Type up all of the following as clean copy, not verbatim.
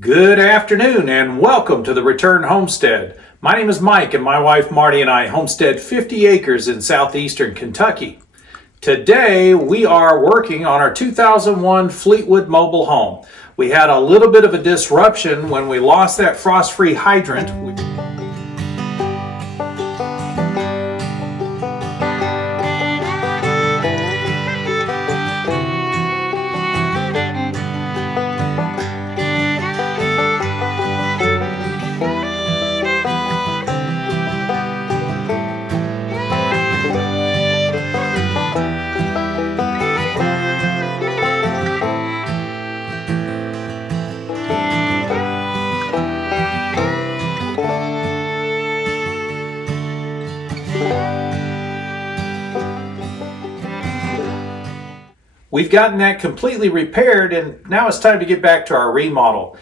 Good afternoon and welcome to the Return Homestead. My name is Mike and my wife Marty and I homestead 50 acres in southeastern Kentucky. Today we are working on our 2001 Fleetwood mobile home. We had a little bit of a disruption when we lost that frost-free hydrant. We've gotten that completely repaired and now it's time to get back to our remodel.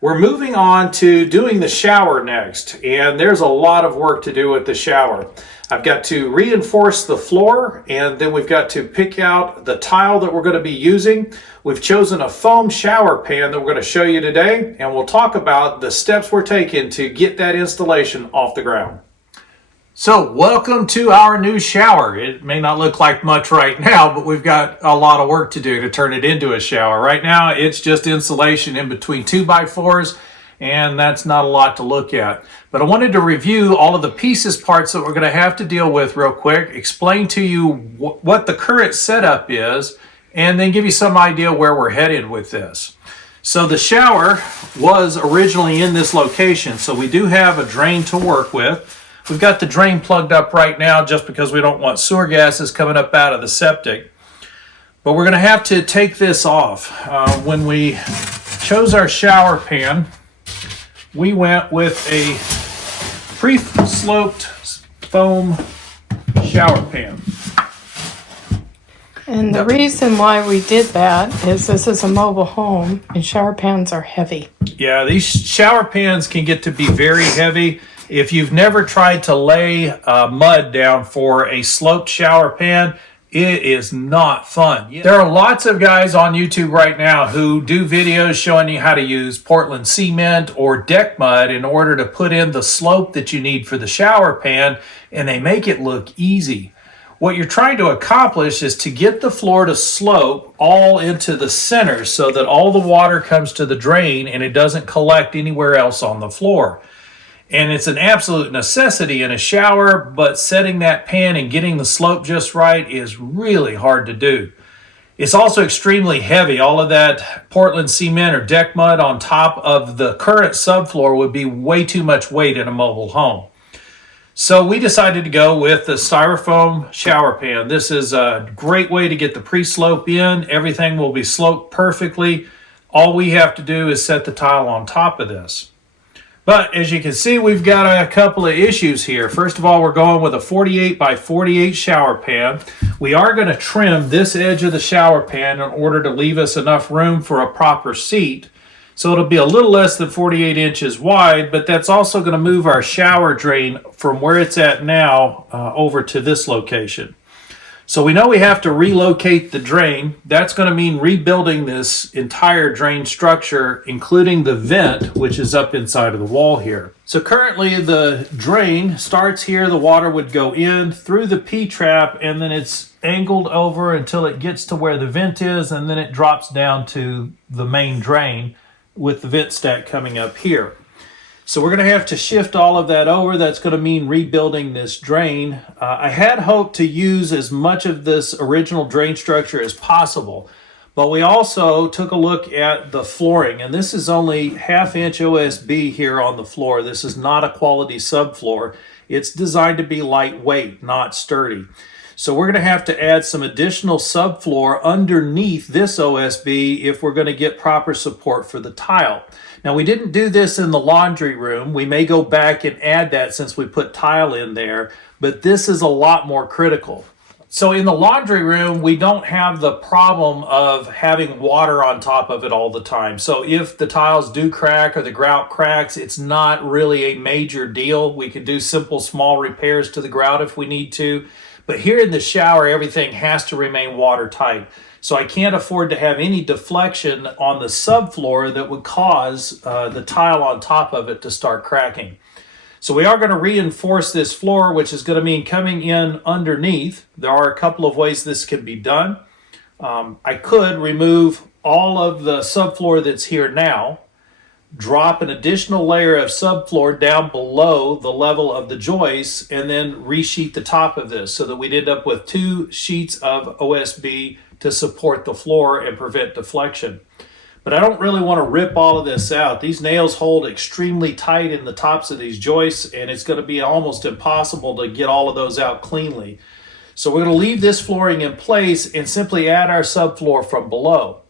We're moving on to doing the shower next, and there's a lot of work to do with the shower. I've got to reinforce the floor, and then we've got to pick out the tile that we're going to be using. We've chosen a foam shower pan that we're going to show you today, and we'll talk about the steps we're taking to get that installation off the ground. So welcome to our new shower. It may not look like much right now, but we've got a lot of work to do to turn it into a shower. Right now, it's just insulation in between 2x4s, and that's not a lot to look at. But I wanted to review all of the pieces, parts that we're going to have to deal with real quick, explain to you what the current setup is, and then give you some idea where we're headed with this. So the shower was originally in this location, so we do have a drain to work with. We've got the drain plugged up right now just because we don't want sewer gases coming up out of the septic. But we're going to have to take this off. When we chose our shower pan, we went with a pre-sloped foam shower pan. And the reason why we did that is this is a mobile home and shower pans are heavy. Yeah, these shower pans can get to be very heavy. If you've never tried to lay mud down for a sloped shower pan, it is not fun. There are lots of guys on YouTube right now who do videos showing you how to use Portland cement or deck mud in order to put in the slope that you need for the shower pan, and they make it look easy. What you're trying to accomplish is to get the floor to slope all into the center so that all the water comes to the drain and it doesn't collect anywhere else on the floor. And it's an absolute necessity in a shower, but setting that pan and getting the slope just right is really hard to do. It's also extremely heavy. All of that Portland cement or deck mud on top of the current subfloor would be way too much weight in a mobile home. So we decided to go with the styrofoam shower pan. This is a great way to get the pre-slope in. Everything will be sloped perfectly. All we have to do is set the tile on top of this. But as you can see, we've got a couple of issues here. First of all, we're going with a 48 by 48 shower pan. We are going to trim this edge of the shower pan in order to leave us enough room for a proper seat. So it'll be a little less than 48 inches wide, but that's also going to move our shower drain from where it's at now over to this location. So we know we have to relocate the drain. That's going to mean rebuilding this entire drain structure, including the vent, which is up inside of the wall here. So currently the drain starts here. The water would go in through the P-trap, and then it's angled over until it gets to where the vent is, and then it drops down to the main drain with the vent stack coming up here. So we're going to have to shift all of that over. That's going to mean rebuilding this drain. I had hoped to use as much of this original drain structure as possible, but we also took a look at the flooring, and this is only 1/2 inch OSB here on the floor. This is not a quality subfloor. It's designed to be lightweight, not sturdy. So we're going to have to add some additional subfloor underneath this OSB if we're going to get proper support for the tile. Now, we didn't do this in the laundry room. We may go back and add that since we put tile in there, but this is a lot more critical. So in the laundry room, we don't have the problem of having water on top of it all the time. So if the tiles do crack or the grout cracks, it's not really a major deal. We can do simple, small repairs to the grout if we need to. But here in the shower, everything has to remain watertight. So I can't afford to have any deflection on the subfloor that would cause the tile on top of it to start cracking. So we are going to reinforce this floor, which is going to mean coming in underneath. There are a couple of ways this can be done. I could remove all of the subfloor that's here now, drop an additional layer of subfloor down below the level of the joists, and then resheet the top of this so that we'd end up with 2 sheets of OSB to support the floor and prevent deflection. But I don't really want to rip all of this out. These nails hold extremely tight in the tops of these joists, and it's going to be almost impossible to get all of those out cleanly. So we're going to leave this flooring in place and simply add our subfloor from below.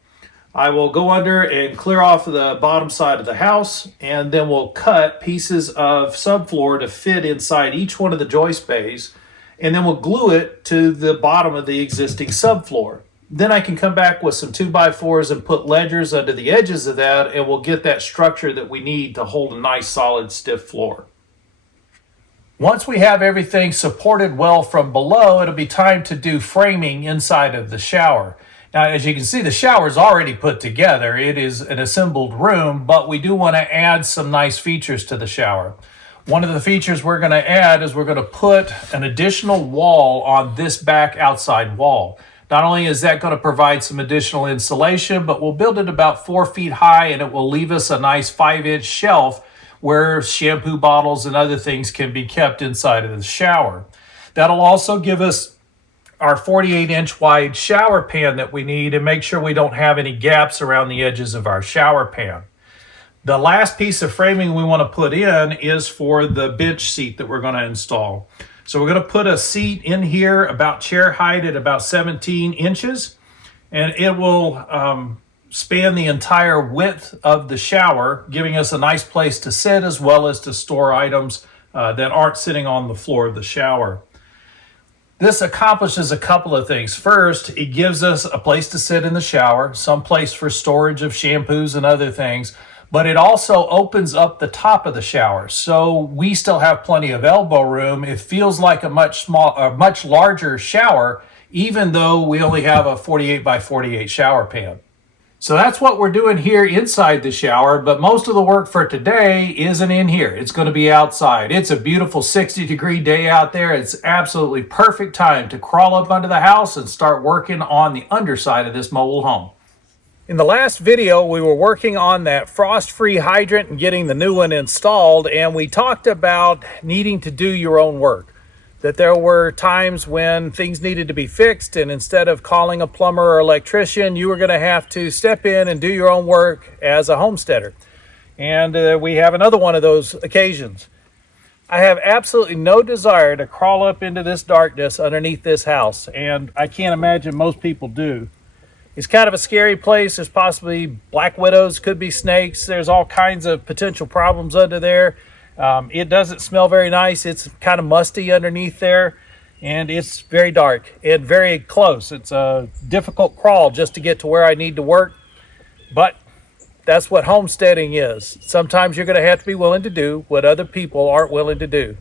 I will go under and clear off the bottom side of the house, and then we'll cut pieces of subfloor to fit inside each one of the joist bays, and then we'll glue it to the bottom of the existing subfloor. Then I can come back with some 2x4s and put ledgers under the edges of that, and we'll get that structure that we need to hold a nice solid stiff floor. Once we have everything supported well from below, it'll be time to do framing inside of the shower. Now, as you can see, the shower is already put together. It is an assembled room, but we do want to add some nice features to the shower. One of the features we're going to add is we're going to put an additional wall on this back outside wall. Not only is that going to provide some additional insulation, but we'll build it about 4 feet high, and it will leave us a nice 5-inch shelf where shampoo bottles and other things can be kept inside of the shower. That'll also give us our 48-inch wide shower pan that we need, and make sure we don't have any gaps around the edges of our shower pan. The last piece of framing we want to put in is for the bench seat that we're going to install. So we're going to put a seat in here about chair height at about 17 inches, and it will span the entire width of the shower, giving us a nice place to sit as well as to store items that aren't sitting on the floor of the shower. This accomplishes a couple of things. First, it gives us a place to sit in the shower, some place for storage of shampoos and other things, but it also opens up the top of the shower. So we still have plenty of elbow room. It feels like a much larger shower, even though we only have a 48 by 48 shower pan. So that's what we're doing here inside the shower, but most of the work for today isn't in here. It's going to be outside. It's a beautiful 60-degree day out there. It's absolutely perfect time to crawl up under the house and start working on the underside of this mobile home. In the last video, we were working on that frost-free hydrant and getting the new one installed, and we talked about needing to do your own work. That there were times when things needed to be fixed, and instead of calling a plumber or electrician, you were going to have to step in and do your own work as a homesteader. And we have another one of those occasions. I have absolutely no desire to crawl up into this darkness underneath this house, and I can't imagine most people do. It's kind of a scary place. There's possibly black widows, could be snakes. There's all kinds of potential problems under there. It doesn't smell very nice. It's kind of musty underneath there, and it's very dark and very close. It's a difficult crawl just to get to where I need to work, but that's what homesteading is. Sometimes you're going to have to be willing to do what other people aren't willing to do.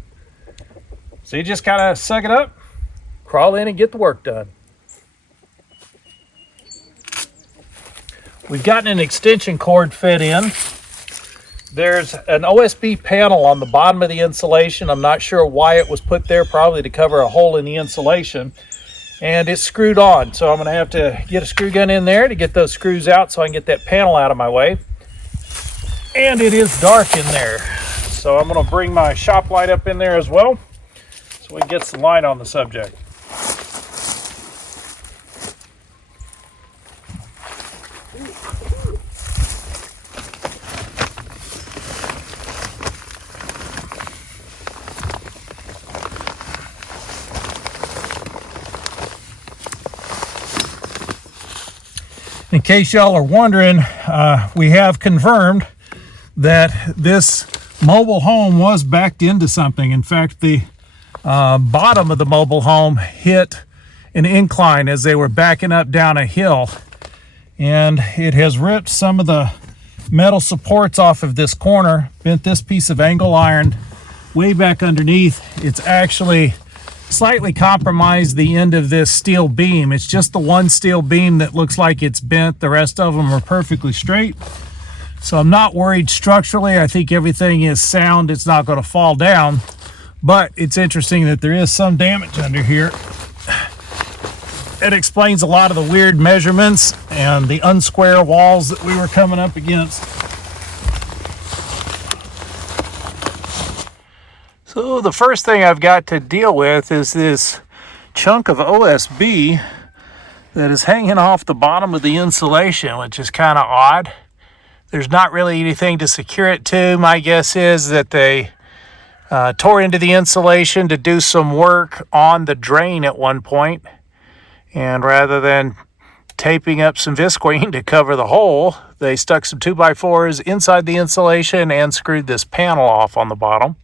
So you just kind of suck it up, crawl in and get the work done. We've gotten an extension cord fit in. There's an OSB panel on the bottom of the insulation. I'm not sure why it was put there, probably to cover a hole in the insulation. And it's screwed on, so I'm going to have to get a screw gun in there to get those screws out so I can get that panel out of my way. And it is dark in there, so I'm going to bring my shop light up in there as well so we can get some light on the subject. In case y'all are wondering, we have confirmed that this mobile home was backed into something. In fact, the bottom of the mobile home hit an incline as they were backing up down a hill, and it has ripped some of the metal supports off of this corner, bent this piece of angle iron way back underneath. It's actually slightly compromised the end of this steel beam. It's just the one steel beam that looks like it's bent. The rest of them are perfectly straight. So I'm not worried structurally. I think everything is sound. It's not going to fall down. But it's interesting that there is some damage under here. It explains a lot of the weird measurements and the unsquare walls that we were coming up against. So the first thing I've got to deal with is this chunk of OSB that is hanging off the bottom of the insulation, which is kind of odd. There's not really anything to secure it to. My guess is that they tore into the insulation to do some work on the drain at one point. And rather than taping up some visqueen to cover the hole, they stuck some 2x4s inside the insulation and screwed this panel off on the bottom.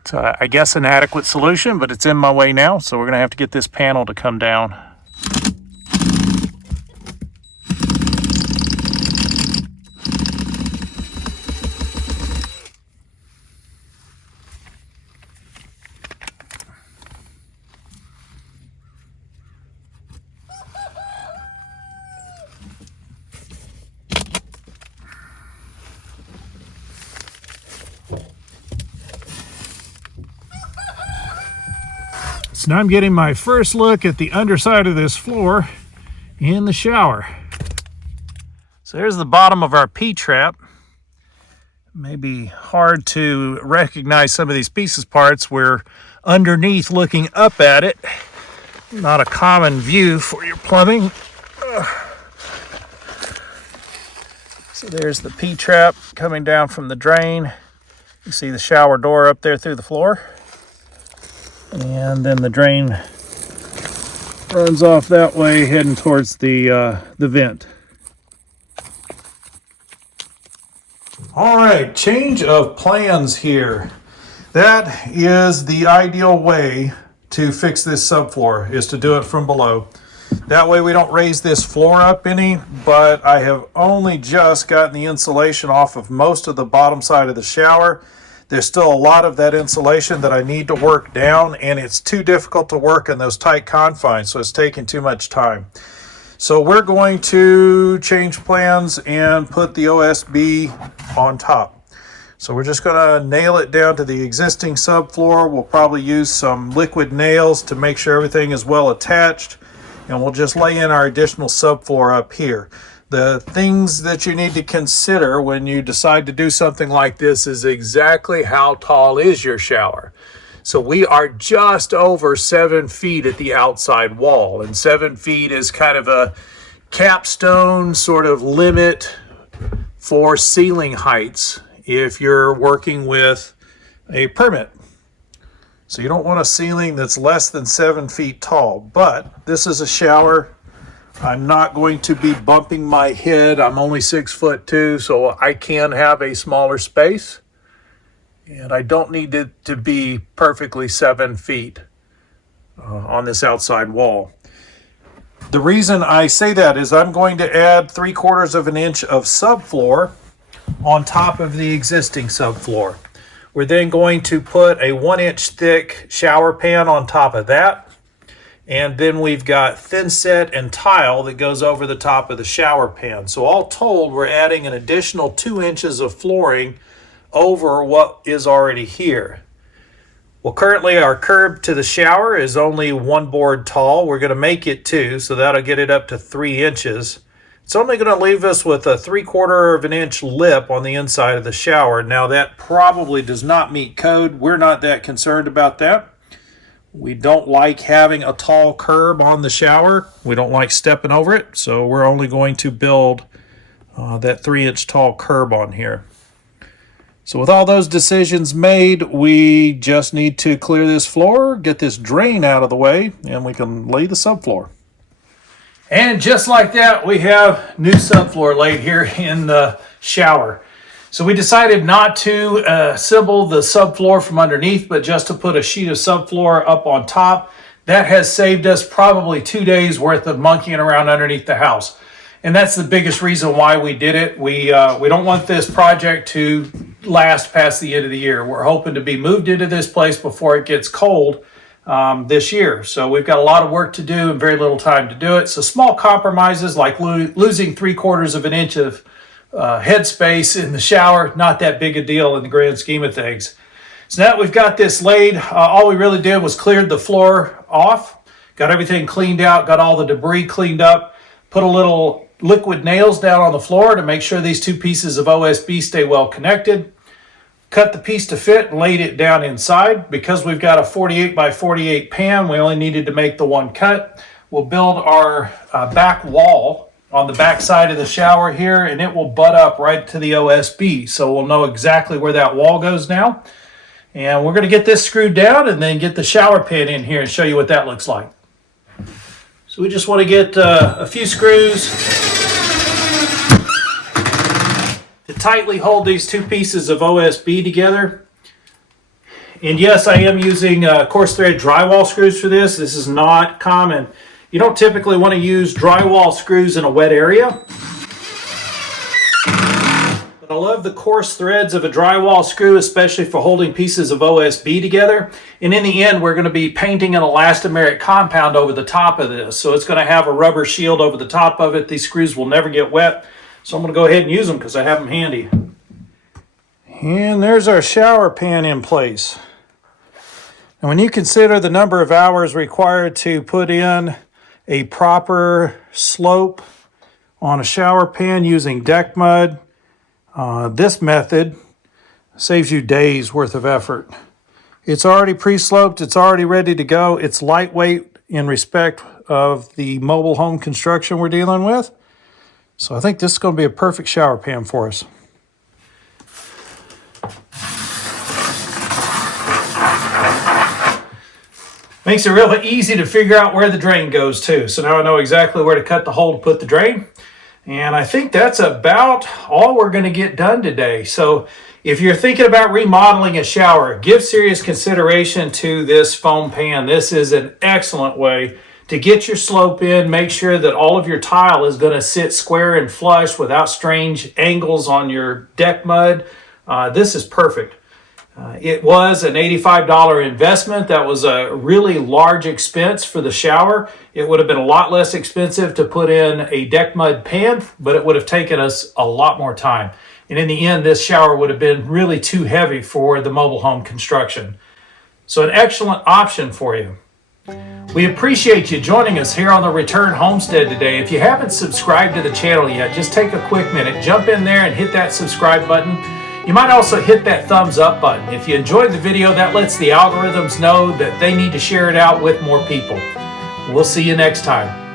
It's, I guess, an adequate solution, but it's in my way now, so we're going to have to get this panel to come down. So now I'm getting my first look at the underside of this floor in the shower. So there's the bottom of our P-trap. Maybe hard to recognize some of these pieces parts. We're underneath looking up at it. Not a common view for your plumbing. So there's the P-trap coming down from the drain. You see the shower door up there through the floor. And then the drain runs off that way, heading towards the vent. All right, change of plans here. That is the ideal way to fix this subfloor, is to do it from below. That way we don't raise this floor up any, but I have only just gotten the insulation off of most of the bottom side of the shower. There's still a lot of that insulation that I need to work down, and it's too difficult to work in those tight confines, so it's taking too much time. So we're going to change plans and put the OSB on top. So we're just going to nail it down to the existing subfloor. We'll probably use some liquid nails to make sure everything is well attached, and we'll just lay in our additional subfloor up here. The things that you need to consider when you decide to do something like this is exactly how tall is your shower. So we are just over 7 feet at the outside wall, and 7 feet is kind of a capstone sort of limit for ceiling heights if you're working with a permit. So you don't want a ceiling that's less than 7 feet tall, but this is a shower. I'm not going to be bumping my head. I'm only 6'2", so I can have a smaller space. And I don't need it to be perfectly 7 feet on this outside wall. The reason I say that is I'm going to add 3/4 of an inch of subfloor on top of the existing subfloor. We're then going to put a 1-inch thick shower pan on top of that. And then we've got thin set and tile that goes over the top of the shower pan. So all told, we're adding an additional 2 inches of flooring over what is already here. Well, currently our curb to the shower is only 1 board tall. We're going to make it 2, so that'll get it up to 3 inches. It's only going to leave us with a 3/4 of an inch lip on the inside of the shower. Now that probably does not meet code. We're not that concerned about that. We don't like having a tall curb on the shower. We don't like stepping over it, so we're only going to build that 3-inch tall curb on here. So with all those decisions made, we just need to clear this floor, get this drain out of the way, and we can lay the subfloor. And just like that, we have new subfloor laid here in the shower. So we decided not to assemble the subfloor from underneath, but just to put a sheet of subfloor up on top. That has saved us probably 2 days worth of monkeying around underneath the house. And that's the biggest reason why we did it. We don't want this project to last past the end of the year. We're hoping to be moved into this place before it gets cold. this year. So we've got a lot of work to do and very little time to do it. So small compromises like losing 3/4 of an inch of headspace in the shower, not that big a deal in the grand scheme of things. So now that we've got this laid, all we really did was cleared the floor off, got everything cleaned out, got all the debris cleaned up, put a little liquid nails down on the floor to make sure these two pieces of OSB stay well connected. Cut the piece to fit and laid it down inside. Because we've got a 48 by 48 pan, we only needed to make the one cut. We'll build our back wall on the back side of the shower here, and it will butt up right to the OSB. So we'll know exactly where that wall goes now. And we're going to get this screwed down and then get the shower pan in here and show you what that looks like. So we just want to get a few screws to tightly hold these two pieces of OSB together. And yes, I am using coarse thread drywall screws for this. This is not common. You don't typically want to use drywall screws in a wet area. But I love the coarse threads of a drywall screw, especially for holding pieces of OSB together. And in the end, we're going to be painting an elastomeric compound over the top of this. So it's going to have a rubber shield over the top of it. These screws will never get wet. So I'm going to go ahead and use them because I have them handy. And there's our shower pan in place. And when you consider the number of hours required to put in a proper slope on a shower pan using deck mud, this method saves you days worth of effort. It's already pre-sloped, it's already ready to go, it's lightweight in respect of the mobile home construction we're dealing with. So I think this is going to be a perfect shower pan for us. Makes it really easy to figure out where the drain goes too. So now I know exactly where to cut the hole to put the drain. And I think that's about all we're going to get done today. So if you're thinking about remodeling a shower, give serious consideration to this foam pan. This is an excellent way to get your slope in. Make sure that all of your tile is going to sit square and flush without strange angles on your deck mud. This is perfect. It was an $85 investment. That was a really large expense for the shower. It would have been a lot less expensive to put in a deck mud pan, but it would have taken us a lot more time. And in the end, this shower would have been really too heavy for the mobile home construction. So an excellent option for you. We appreciate you joining us here on the Return Homestead today. If you haven't subscribed to the channel yet, just take a quick minute, jump in there and hit that subscribe button. You might also hit that thumbs up button. If you enjoyed the video, that lets the algorithms know that they need to share it out with more people. We'll see you next time.